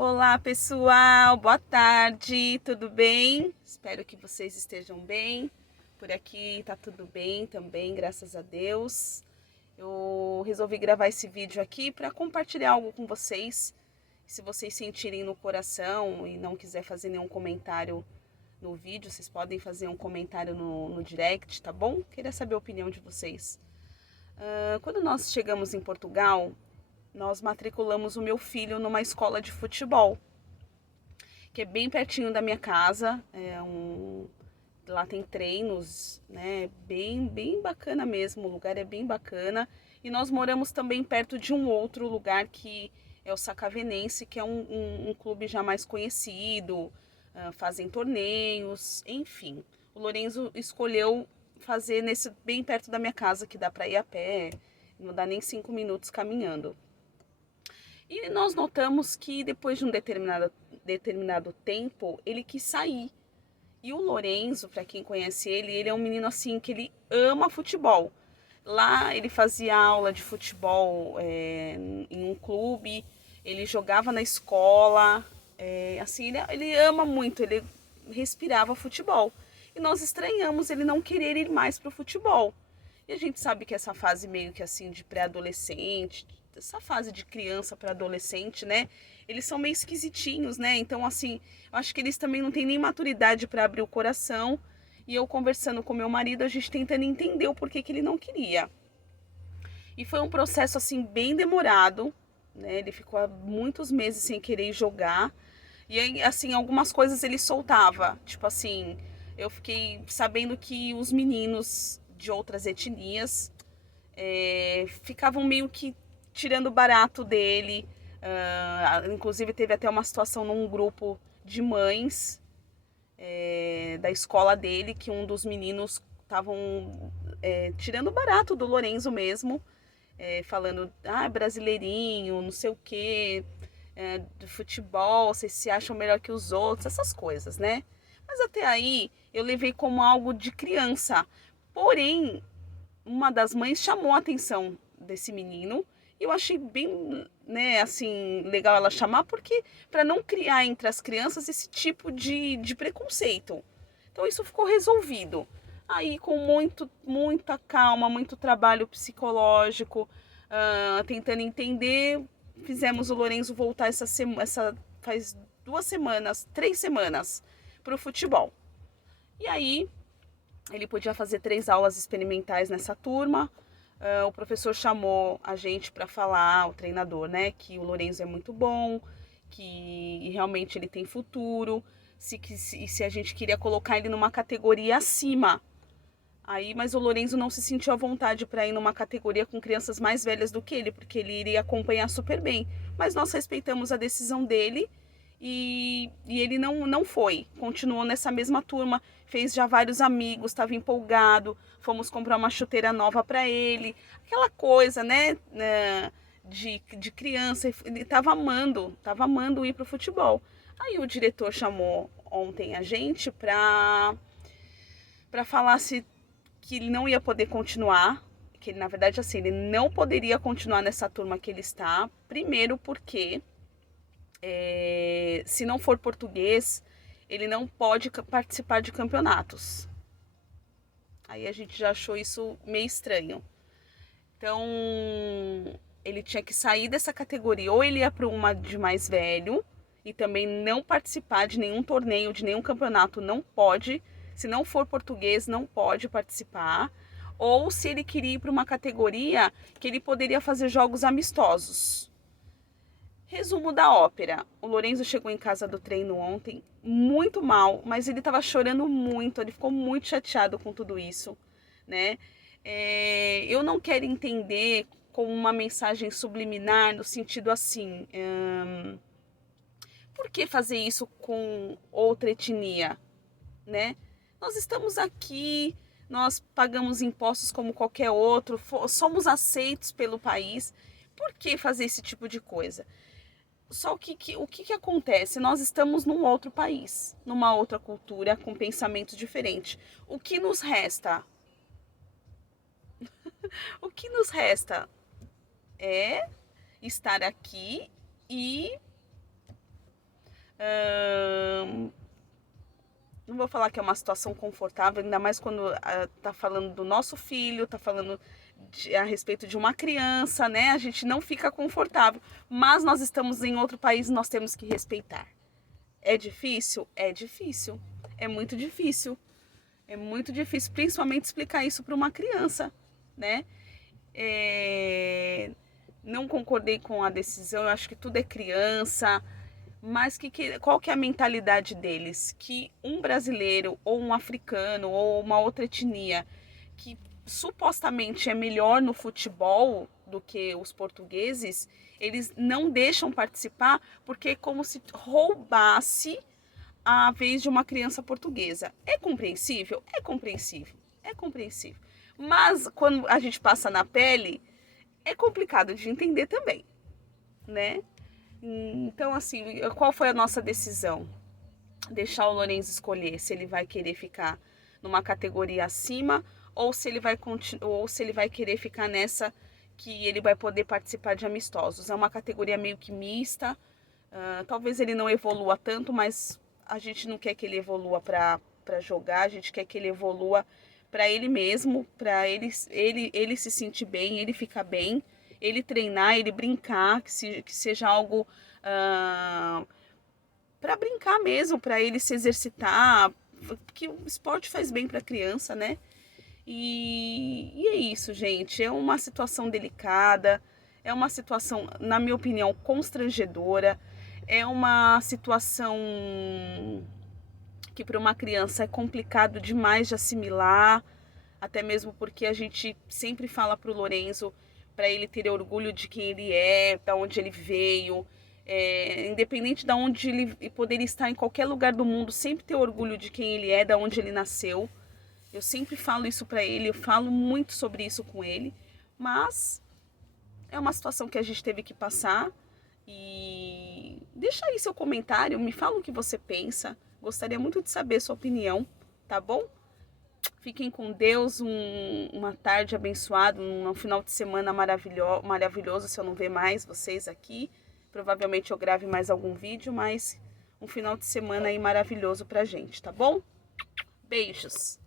Olá, pessoal, boa tarde, tudo bem? Espero que vocês estejam bem. Por aqui tá tudo bem também, graças a Deus. Eu resolvi gravar esse vídeo aqui para compartilhar algo com vocês. Se vocês sentirem no coração e não quiser fazer nenhum comentário no vídeo, vocês podem fazer um comentário no direct, tá bom? Queria saber a opinião de vocês. Quando nós chegamos em Portugal, nós matriculamos o meu filho numa escola de futebol, que é bem pertinho da minha casa. Lá tem treinos, né? Bem bacana mesmo. O lugar é bem bacana. E nós moramos também perto de um outro lugar que é o Sacavenense, que é um clube já mais conhecido. Fazem torneios, enfim. O Lorenzo escolheu fazer nesse bem perto da minha casa, que dá para ir a pé, não dá nem 5 minutos caminhando. E nós notamos que depois de um determinado tempo, ele quis sair. E o Lorenzo, para quem conhece ele é um menino assim que ele ama futebol. Lá ele fazia aula de futebol em um clube, ele jogava na escola, assim, ele ama muito, ele respirava futebol. E nós estranhamos ele não querer ir mais para o futebol. E a gente sabe que essa fase meio que assim de pré-adolescente, essa fase de criança para adolescente, né? Eles são meio esquisitinhos, né? Então, assim, eu acho que eles também não têm nem maturidade para abrir o coração. E eu conversando com meu marido, a gente tentando entender o porquê que ele não queria. E foi um processo assim bem demorado, né? Ele ficou há muitos meses sem querer jogar. E aí, assim, algumas coisas ele soltava. Tipo assim, eu fiquei sabendo que os meninos de outras etnias ficavam meio que tirando barato dele. Inclusive teve até uma situação num grupo de mães da escola dele que um dos meninos estavam tirando barato do Lorenzo mesmo, falando, brasileirinho, não sei o quê, do futebol, vocês se acham melhor que os outros, essas coisas, né? Mas até aí eu levei como algo de criança. Porém, uma das mães chamou a atenção desse menino e eu achei bem, né, assim, legal ela chamar, porque para não criar entre as crianças esse tipo de preconceito. Então isso ficou resolvido. Aí com muita calma, muito trabalho psicológico, tentando entender, fizemos o Lorenzo voltar essa faz 2 semanas, 3 semanas para o futebol. E aí ele podia fazer 3 aulas experimentais nessa turma. O professor chamou a gente para falar, o treinador, né, que o Lorenzo é muito bom, que realmente ele tem futuro, se a gente queria colocar ele numa categoria acima. Aí, mas o Lorenzo não se sentiu à vontade para ir numa categoria com crianças mais velhas do que ele, porque ele iria acompanhar super bem. Mas nós respeitamos a decisão dele e ele não foi. Continuou nessa mesma turma, fez já vários amigos, estava empolgado. Fomos comprar uma chuteira nova para ele. Aquela coisa, né, de criança. Ele estava amando ir para o futebol. Aí o diretor chamou ontem a gente para falar se que ele não ia poder continuar, que ele, na verdade, assim, ele não poderia continuar nessa turma que ele está. Primeiro porque, se não for português, ele não pode participar de campeonatos. Aí a gente já achou isso meio estranho. Então, ele tinha que sair dessa categoria. Ou ele ia para uma de mais velho e também não participar de nenhum torneio, de nenhum campeonato, não pode. Se não for português, não pode participar. Ou se ele queria ir para uma categoria que ele poderia fazer jogos amistosos. Resumo da ópera. O Lorenzo chegou em casa do treino ontem muito mal, mas ele estava chorando muito, ele ficou muito chateado com tudo isso, né? Eu não quero entender como uma mensagem subliminar no sentido assim, por que fazer isso com outra etnia, né? Nós estamos aqui, nós pagamos impostos como qualquer outro, somos aceitos pelo país. Por que fazer esse tipo de coisa? Só o que acontece? Nós estamos num outro país, numa outra cultura, com pensamentos diferentes. O que nos resta? O que nos resta é estar aqui e Não vou falar que é uma situação confortável, ainda mais quando tá falando do nosso filho, tá falando a respeito de uma criança, né? A gente não fica confortável, mas nós estamos em outro país e nós temos que respeitar. É difícil? É difícil. É muito difícil. É muito difícil, principalmente explicar isso para uma criança, né? Não concordei com a decisão, eu acho que tudo é criança, mas qual que é a mentalidade deles? Que um brasileiro ou um africano ou uma outra etnia que supostamente é melhor no futebol do que os portugueses, eles não deixam participar porque é como se roubasse a vez de uma criança portuguesa. É compreensível? É compreensível. É compreensível. Mas quando a gente passa na pele, é complicado de entender também, né? Então, assim, qual foi a nossa decisão? Deixar o Lourenço escolher se ele vai querer ficar numa categoria acima ou se ele vai querer ficar nessa que ele vai poder participar de amistosos. É uma categoria meio que mista. Talvez ele não evolua tanto, mas a gente não quer que ele evolua para jogar, a gente quer que ele evolua para ele mesmo, para ele se sentir bem, ele ficar bem, ele treinar, ele brincar, que seja algo para brincar mesmo, para ele se exercitar, porque o esporte faz bem para a criança, né? E é isso, gente. É uma situação delicada, é uma situação, na minha opinião, constrangedora, é uma situação que para uma criança é complicado demais de assimilar, até mesmo porque a gente sempre fala para o Lourenço para ele ter orgulho de quem ele é, da onde ele veio, independente de onde ele poderia estar em qualquer lugar do mundo, sempre ter orgulho de quem ele é, da onde ele nasceu. Eu sempre falo isso para ele, eu falo muito sobre isso com ele, mas é uma situação que a gente teve que passar. E deixa aí seu comentário, me fala o que você pensa. Gostaria muito de saber sua opinião, tá bom? Fiquem com Deus, uma tarde abençoada, um final de semana maravilhoso, se eu não ver mais vocês aqui. Provavelmente eu grave mais algum vídeo, mas um final de semana aí maravilhoso pra gente, tá bom? Beijos!